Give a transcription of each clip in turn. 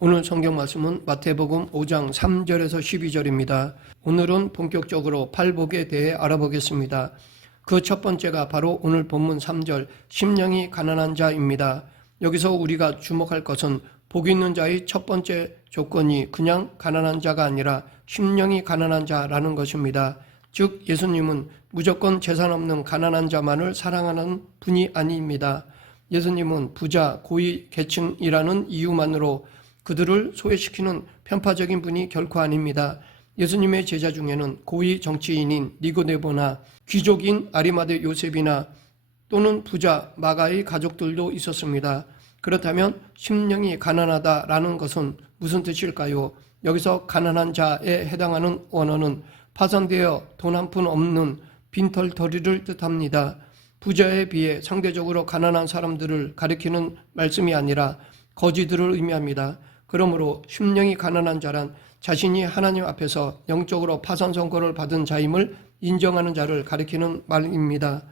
오늘 성경 말씀은 마태복음 5장 3절에서 12절입니다. 오늘은 본격적으로 팔복에 대해 알아보겠습니다. 그 첫 번째가 바로 오늘 본문 3절 심령이 가난한 자입니다. 여기서 우리가 주목할 것은 복 있는 자의 첫 번째 조건이 그냥 가난한 자가 아니라 심령이 가난한 자라는 것입니다. 즉 예수님은 무조건 재산 없는 가난한 자만을 사랑하는 분이 아닙니다. 예수님은 부자, 고위 계층이라는 이유만으로 그들을 소외시키는 편파적인 분이 결코 아닙니다. 예수님의 제자 중에는 고위 정치인인 니고데모나 귀족인 아리마대 요셉이나 또는 부자 마가의 가족들도 있었습니다. 그렇다면 심령이 가난하다라는 것은 무슨 뜻일까요? 여기서 가난한 자에 해당하는 원어는 파산되어 돈 한 푼 없는 빈털터리를 뜻합니다. 부자에 비해 상대적으로 가난한 사람들을 가리키는 말씀이 아니라 거지들을 의미합니다. 그러므로 심령이 가난한 자란 자신이 하나님 앞에서 영적으로 파산 선고를 받은 자임을 인정하는 자를 가리키는 말입니다.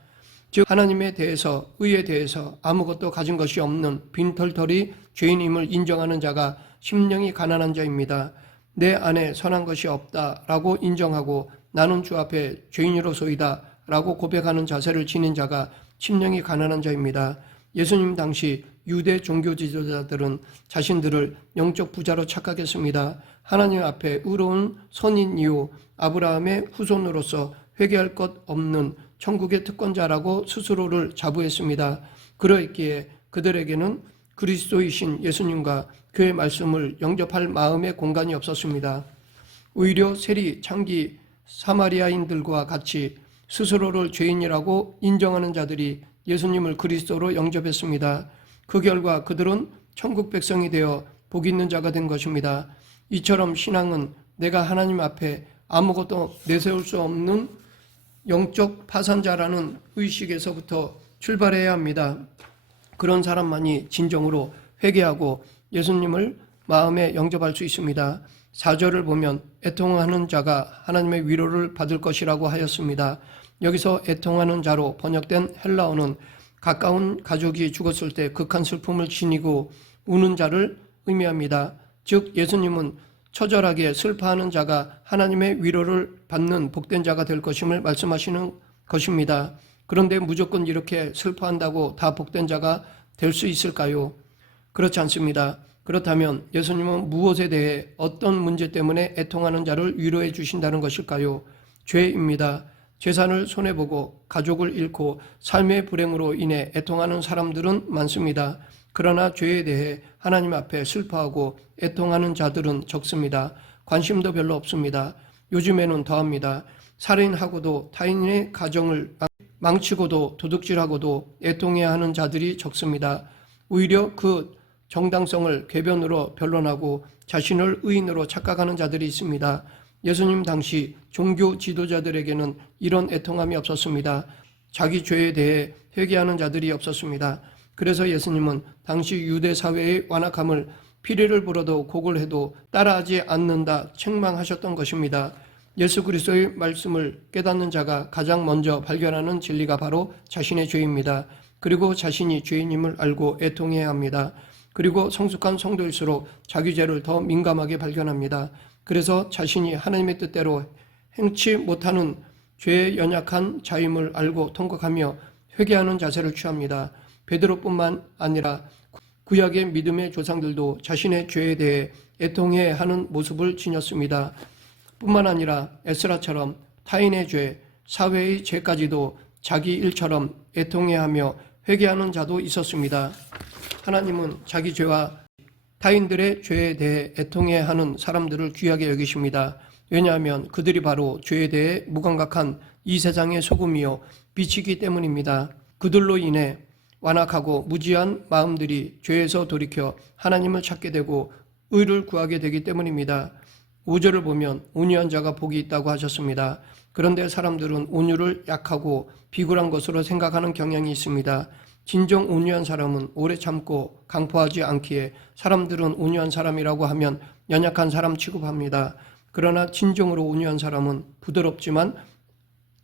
즉 하나님에 대해서, 의에 대해서 아무것도 가진 것이 없는 빈털터리 죄인임을 인정하는 자가 심령이 가난한 자입니다. 내 안에 선한 것이 없다라고 인정하고 나는 주 앞에 죄인으로서이다 라고 고백하는 자세를 지닌 자가 심령이 가난한 자입니다. 예수님 당시 유대 종교 지도자들은 자신들을 영적 부자로 착각했습니다. 하나님 앞에 의로운 선인이요 아브라함의 후손으로서 회개할 것 없는 천국의 특권자라고 스스로를 자부했습니다. 그러했기에 그들에게는 그리스도이신 예수님과 그의 말씀을 영접할 마음의 공간이 없었습니다. 오히려 세리, 창기, 사마리아인들과 같이 스스로를 죄인이라고 인정하는 자들이 예수님을 그리스도로 영접했습니다. 그 결과 그들은 천국 백성이 되어 복 있는 자가 된 것입니다. 이처럼 신앙은 내가 하나님 앞에 아무것도 내세울 수 없는 영적 파산자라는 의식에서부터 출발해야 합니다. 그런 사람만이 진정으로 회개하고 예수님을 마음에 영접할 수 있습니다. 4절을 보면 애통하는 자가 하나님의 위로를 받을 것이라고 하였습니다. 여기서 애통하는 자로 번역된 헬라어는 가까운 가족이 죽었을 때 극한 슬픔을 지니고 우는 자를 의미합니다. 즉 예수님은 처절하게 슬퍼하는 자가 하나님의 위로를 받는 복된 자가 될 것임을 말씀하시는 것입니다. 그런데 무조건 이렇게 슬퍼한다고 다 복된 자가 될 수 있을까요? 그렇지 않습니다. 그렇다면 예수님은 무엇에 대해 어떤 문제 때문에 애통하는 자를 위로해 주신다는 것일까요? 죄입니다. 재산을 손해보고 가족을 잃고 삶의 불행으로 인해 애통하는 사람들은 많습니다. 그러나 죄에 대해 하나님 앞에 슬퍼하고 애통하는 자들은 적습니다. 관심도 별로 없습니다. 요즘에는 더합니다. 살인하고도 타인의 가정을 망치고도 도둑질하고도 애통해야 하는 자들이 적습니다. 오히려 그 정당성을 궤변으로 변론하고 자신을 의인으로 착각하는 자들이 있습니다. 예수님 당시 종교 지도자들에게는 이런 애통함이 없었습니다. 자기 죄에 대해 회개하는 자들이 없었습니다. 그래서 예수님은 당시 유대 사회의 완악함을 피리를 불어도 곡을 해도 따라하지 않는다 책망하셨던 것입니다. 예수 그리스도의 말씀을 깨닫는 자가 가장 먼저 발견하는 진리가 바로 자신의 죄입니다. 그리고 자신이 죄인임을 알고 애통해야 합니다. 그리고 성숙한 성도일수록 자기 죄를 더 민감하게 발견합니다. 그래서 자신이 하나님의 뜻대로 행치 못하는 죄에 연약한 자임을 알고 통곡하며 회개하는 자세를 취합니다. 베드로뿐만 아니라 구약의 믿음의 조상들도 자신의 죄에 대해 애통해야 하는 모습을 지녔습니다. 뿐만 아니라 에스라처럼 타인의 죄, 사회의 죄까지도 자기 일처럼 애통해야 하며 회개하는 자도 있었습니다. 하나님은 자기 죄와 타인들의 죄에 대해 애통해야 하는 사람들을 귀하게 여기십니다. 왜냐하면 그들이 바로 죄에 대해 무감각한 이 세상의 소금이요 빛이기 때문입니다. 그들로 인해 완악하고 무지한 마음들이 죄에서 돌이켜 하나님을 찾게 되고 의를 구하게 되기 때문입니다. 5절을 보면 온유한 자가 복이 있다고 하셨습니다. 그런데 사람들은 온유를 약하고 비굴한 것으로 생각하는 경향이 있습니다. 진정 온유한 사람은 오래 참고 강포하지 않기에 사람들은 온유한 사람이라고 하면 연약한 사람 취급합니다. 그러나 진정으로 온유한 사람은 부드럽지만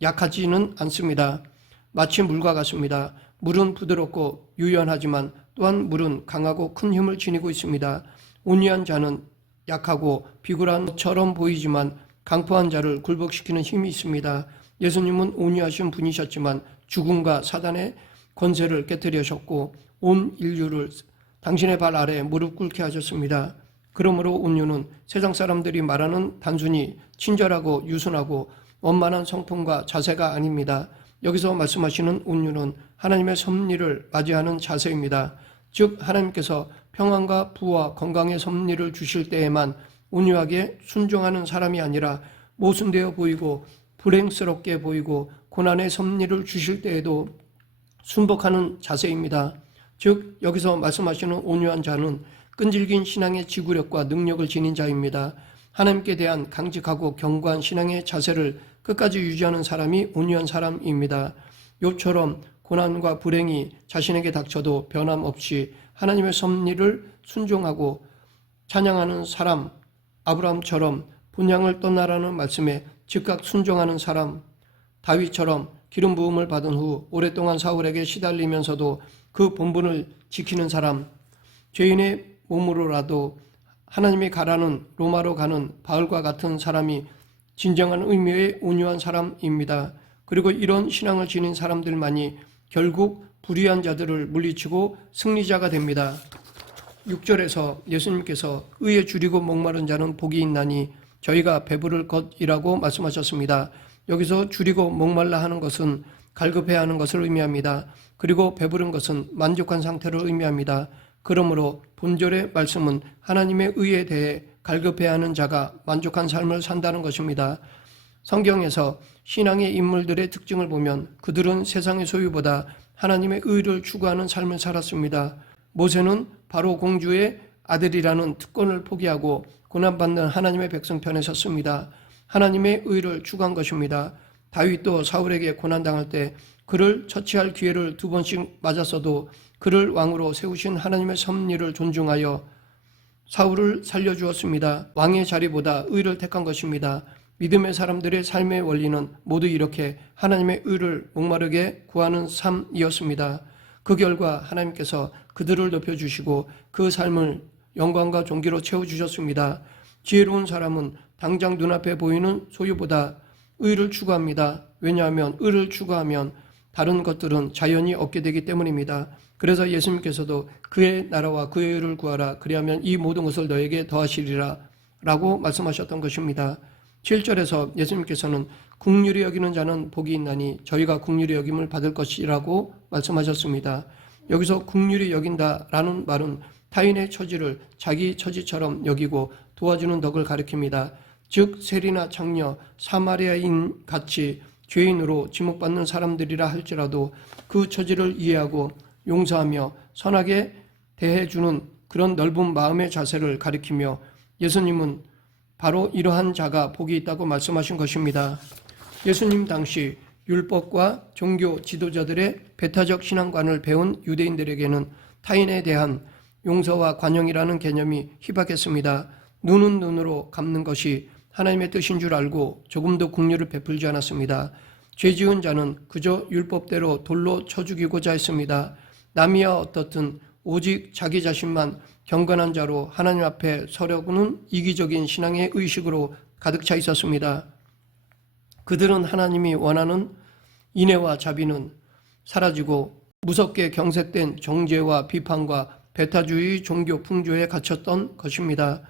약하지는 않습니다. 마치 물과 같습니다. 물은 부드럽고 유연하지만 또한 물은 강하고 큰 힘을 지니고 있습니다. 온유한 자는 약하고 비굴한 것처럼 보이지만 강포한 자를 굴복시키는 힘이 있습니다. 예수님은 온유하신 분이셨지만 죽음과 사단의 권세를 깨뜨리셨고 온 인류를 당신의 발 아래 무릎 꿇게 하셨습니다. 그러므로 온유는 세상 사람들이 말하는 단순히 친절하고 유순하고 원만한 성품과 자세가 아닙니다. 여기서 말씀하시는 온유는 하나님의 섭리를 맞이하는 자세입니다. 즉 하나님께서 평안과 부와 건강의 섭리를 주실 때에만 온유하게 순종하는 사람이 아니라 모순되어 보이고 불행스럽게 보이고 고난의 섭리를 주실 때에도 순복하는 자세입니다. 즉 여기서 말씀하시는 온유한 자는 끈질긴 신앙의 지구력과 능력을 지닌 자입니다. 하나님께 대한 강직하고 견고한 신앙의 자세를 끝까지 유지하는 사람이 온유한 사람입니다. 욥처럼 고난과 불행이 자신에게 닥쳐도 변함없이 하나님의 섭리를 순종하고 찬양하는 사람, 아브라함처럼 분향을 떠나라는 말씀에 즉각 순종하는 사람, 다윗처럼 기름 부음을 받은 후 오랫동안 사울에게 시달리면서도 그 본분을 지키는 사람, 죄인의 몸으로라도 하나님이 가라는 로마로 가는 바울과 같은 사람이 진정한 의미의 온유한 사람입니다. 그리고 이런 신앙을 지닌 사람들만이 결국 불의한 자들을 물리치고 승리자가 됩니다. 6절에서 예수님께서 의에 줄이고 목마른 자는 복이 있나니 저희가 배부를 것이라고 말씀하셨습니다. 여기서 줄이고 목말라 하는 것은 갈급해야 하는 것을 의미합니다. 그리고 배부른 것은 만족한 상태를 의미합니다. 그러므로 본절의 말씀은 하나님의 의에 대해 갈급해야 하는 자가 만족한 삶을 산다는 것입니다. 성경에서 신앙의 인물들의 특징을 보면 그들은 세상의 소유보다 하나님의 의를 추구하는 삶을 살았습니다. 모세는 바로 공주의 아들이라는 특권을 포기하고 고난받는 하나님의 백성 편에 섰습니다. 하나님의 의를 추구한 것입니다. 다윗도 사울에게 고난당할 때 그를 처치할 기회를 2번씩 맞았어도 그를 왕으로 세우신 하나님의 섭리를 존중하여 사울을 살려주었습니다. 왕의 자리보다 의를 택한 것입니다. 믿음의 사람들의 삶의 원리는 모두 이렇게 하나님의 의를 목마르게 구하는 삶이었습니다. 그 결과 하나님께서 그들을 높여주시고 그 삶을 영광과 존귀로 채워주셨습니다. 지혜로운 사람은 당장 눈앞에 보이는 소유보다 의를 추구합니다. 왜냐하면 의를 추구하면 다른 것들은 자연히 얻게 되기 때문입니다. 그래서 예수님께서도 그의 나라와 그의 의를 구하라. 그리하면 이 모든 것을 너에게 더하시리라 라고 말씀하셨던 것입니다. 7절에서 예수님께서는 긍휼히 여기는 자는 복이 있나니 저희가 긍휼히 여김을 받을 것이라고 말씀하셨습니다. 여기서 긍휼히 여긴다라는 말은 타인의 처지를 자기 처지처럼 여기고 도와주는 덕을 가리킵니다. 즉 세리나 창녀, 사마리아인 같이 죄인으로 지목받는 사람들이라 할지라도 그 처지를 이해하고 용서하며 선하게 대해주는 그런 넓은 마음의 자세를 가리키며 예수님은 바로 이러한 자가 복이 있다고 말씀하신 것입니다. 예수님 당시 율법과 종교 지도자들의 배타적 신앙관을 배운 유대인들에게는 타인에 대한 용서와 관용이라는 개념이 희박했습니다. 눈은 눈으로 갚는 것이 하나님의 뜻인 줄 알고 조금도 긍휼을 베풀지 않았습니다. 죄 지은 자는 그저 율법대로 돌로 쳐 죽이고자 했습니다. 남이야 어떻든 오직 자기 자신만 경건한 자로 하나님 앞에 서려고는 이기적인 신앙의 의식으로 가득 차 있었습니다. 그들은 하나님이 원하는 인애와 자비는 사라지고 무섭게 경색된 정죄와 비판과 배타주의 종교 풍조에 갇혔던 것입니다.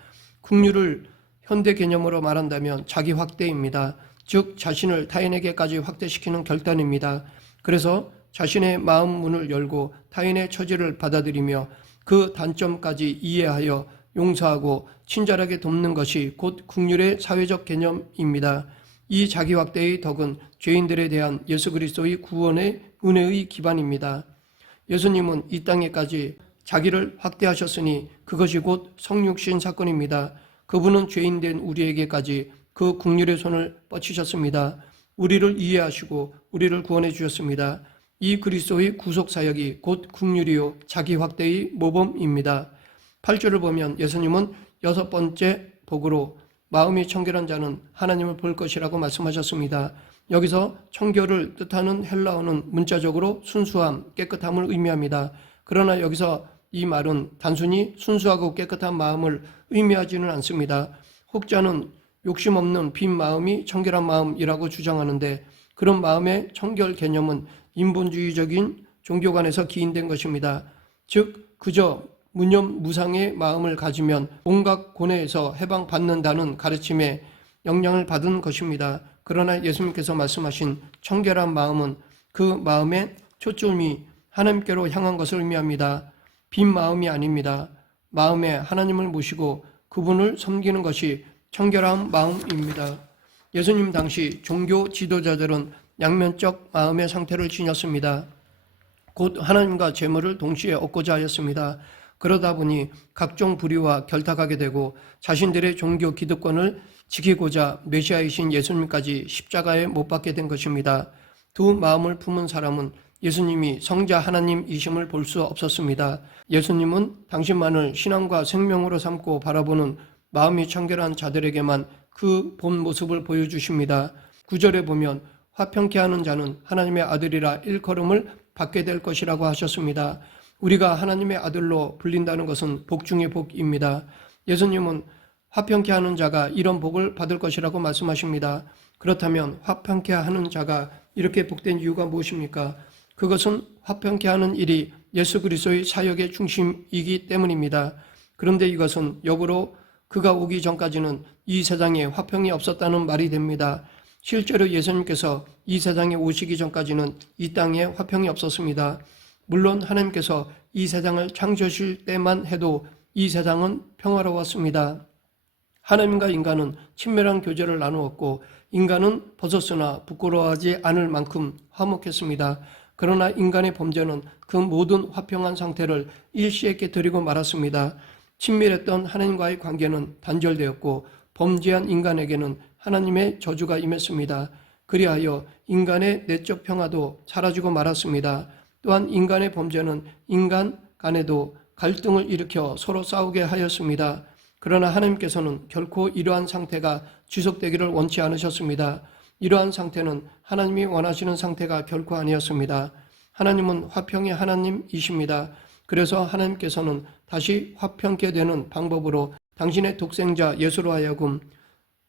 긍휼을 현대 개념으로 말한다면 자기 확대입니다. 즉 자신을 타인에게까지 확대시키는 결단입니다. 그래서 자신의 마음 문을 열고 타인의 처지를 받아들이며 그 단점까지 이해하여 용서하고 친절하게 돕는 것이 곧 긍휼의 사회적 개념입니다. 이 자기 확대의 덕은 죄인들에 대한 예수 그리스도의 구원의 은혜의 기반입니다. 예수님은 이 땅에까지 자기를 확대하셨으니 그것이 곧 성육신 사건입니다. 그분은 죄인된 우리에게까지 그 긍휼의 손을 뻗치셨습니다. 우리를 이해하시고 우리를 구원해 주셨습니다. 이 그리스도의 구속 사역이 곧 긍휼이요 자기 확대의 모범입니다. 8절을 보면 예수님은 6번째 복으로 마음이 청결한 자는 하나님을 볼 것이라고 말씀하셨습니다. 여기서 청결을 뜻하는 헬라어는 문자적으로 순수함, 깨끗함을 의미합니다. 그러나 여기서 이 말은 단순히 순수하고 깨끗한 마음을 의미하지는 않습니다. 혹자는 욕심 없는 빈 마음이 청결한 마음이라고 주장하는데 그런 마음의 청결 개념은 인본주의적인 종교관에서 기인된 것입니다. 즉 그저 무념무상의 마음을 가지면 온갖 고뇌에서 해방받는다는 가르침에 영향을 받은 것입니다. 그러나 예수님께서 말씀하신 청결한 마음은 그 마음의 초점이 하나님께로 향한 것을 의미합니다. 빈 마음이 아닙니다. 마음에 하나님을 모시고 그분을 섬기는 것이 청결한 마음입니다. 예수님 당시 종교 지도자들은 양면적 마음의 상태를 지녔습니다. 곧 하나님과 재물을 동시에 얻고자 하였습니다. 그러다 보니 각종 불의와 결탁하게 되고 자신들의 종교 기득권을 지키고자 메시아이신 예수님까지 십자가에 못 박게 된 것입니다. 두 마음을 품은 사람은 예수님이 성자 하나님이심을 볼 수 없었습니다. 예수님은 당신만을 신앙과 생명으로 삼고 바라보는 마음이 청결한 자들에게만 그 본 모습을 보여주십니다. 9절에 보면 화평케 하는 자는 하나님의 아들이라 일컬음을 받게 될 것이라고 하셨습니다. 우리가 하나님의 아들로 불린다는 것은 복 중의 복입니다. 예수님은 화평케 하는 자가 이런 복을 받을 것이라고 말씀하십니다. 그렇다면 화평케 하는 자가 이렇게 복된 이유가 무엇입니까? 그것은 화평케 하는 일이 예수 그리스도의 사역의 중심이기 때문입니다. 그런데 이것은 역으로 그가 오기 전까지는 이 세상에 화평이 없었다는 말이 됩니다. 실제로 예수님께서 이 세상에 오시기 전까지는 이 땅에 화평이 없었습니다. 물론 하나님께서 이 세상을 창조하실 때만 해도 이 세상은 평화로웠습니다. 하나님과 인간은 친밀한 교제를 나누었고 인간은 벗었으나 부끄러워하지 않을 만큼 화목했습니다. 그러나 인간의 범죄는 그 모든 화평한 상태를 일시에 깨뜨리고 말았습니다. 친밀했던 하나님과의 관계는 단절되었고 범죄한 인간에게는 하나님의 저주가 임했습니다. 그리하여 인간의 내적 평화도 사라지고 말았습니다. 또한 인간의 범죄는 인간 간에도 갈등을 일으켜 서로 싸우게 하였습니다. 그러나 하나님께서는 결코 이러한 상태가 지속되기를 원치 않으셨습니다. 이러한 상태는 하나님이 원하시는 상태가 결코 아니었습니다. 하나님은 화평의 하나님이십니다. 그래서 하나님께서는 다시 화평케 되는 방법으로 당신의 독생자 예수로 하여금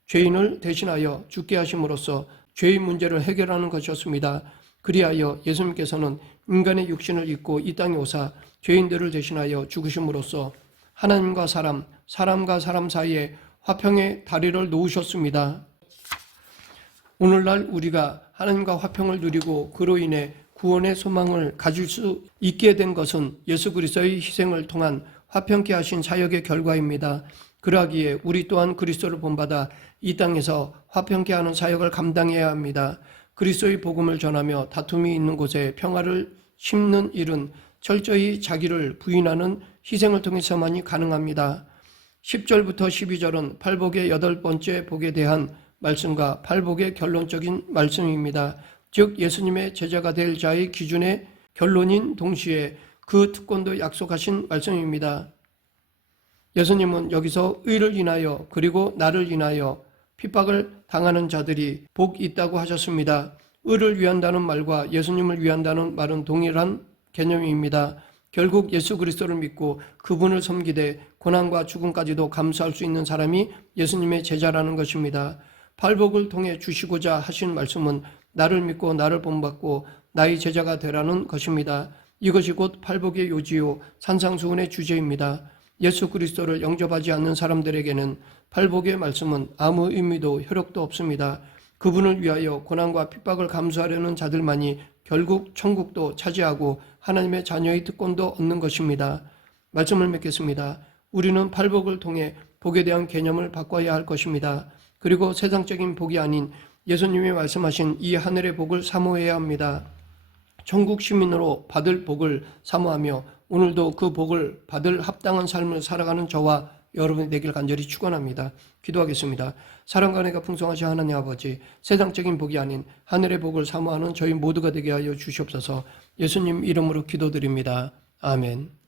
죄인을 대신하여 죽게 하심으로써 죄의 문제를 해결하는 것이었습니다. 그리하여 예수님께서는 인간의 육신을 입고 이 땅에 오사 죄인들을 대신하여 죽으심으로써 하나님과 사람, 사람과 사람 사이에 화평의 다리를 놓으셨습니다. 오늘날 우리가 하나님과 화평을 누리고 그로 인해 구원의 소망을 가질 수 있게 된 것은 예수 그리스도의 희생을 통한 화평케 하신 사역의 결과입니다. 그러하기에 우리 또한 그리스도를 본받아 이 땅에서 화평케 하는 사역을 감당해야 합니다. 그리스도의 복음을 전하며 다툼이 있는 곳에 평화를 심는 일은 철저히 자기를 부인하는 희생을 통해서만이 가능합니다. 10절부터 12절은 팔복의 8번째 복에 대한 말씀과 팔복의 결론적인 말씀입니다. 즉 예수님의 제자가 될 자의 기준의 결론인 동시에 그 특권도 약속하신 말씀입니다. 예수님은 여기서 의를 인하여 그리고 나를 인하여 핍박을 당하는 자들이 복 있다고 하셨습니다. 의를 위한다는 말과 예수님을 위한다는 말은 동일한 개념입니다. 결국 예수 그리스도를 믿고 그분을 섬기되 고난과 죽음까지도 감수할 수 있는 사람이 예수님의 제자라는 것입니다. 팔복을 통해 주시고자 하신 말씀은 나를 믿고 나를 본받고 나의 제자가 되라는 것입니다. 이것이 곧 팔복의 요지요 산상수훈의 주제입니다. 예수 그리스도를 영접하지 않는 사람들에게는 팔복의 말씀은 아무 의미도 효력도 없습니다. 그분을 위하여 고난과 핍박을 감수하려는 자들만이 결국 천국도 차지하고 하나님의 자녀의 특권도 얻는 것입니다. 말씀을 맺겠습니다. 우리는 팔복을 통해 복에 대한 개념을 바꿔야 할 것입니다. 그리고 세상적인 복이 아닌 예수님이 말씀하신 이 하늘의 복을 사모해야 합니다. 천국 시민으로 받을 복을 사모하며 오늘도 그 복을 받을 합당한 삶을 살아가는 저와 여러분이 되길 간절히 축원합니다. 기도하겠습니다. 사랑과 은혜가 풍성하신 하나님 아버지, 세상적인 복이 아닌 하늘의 복을 사모하는 저희 모두가 되게 하여 주시옵소서. 예수님 이름으로 기도드립니다. 아멘.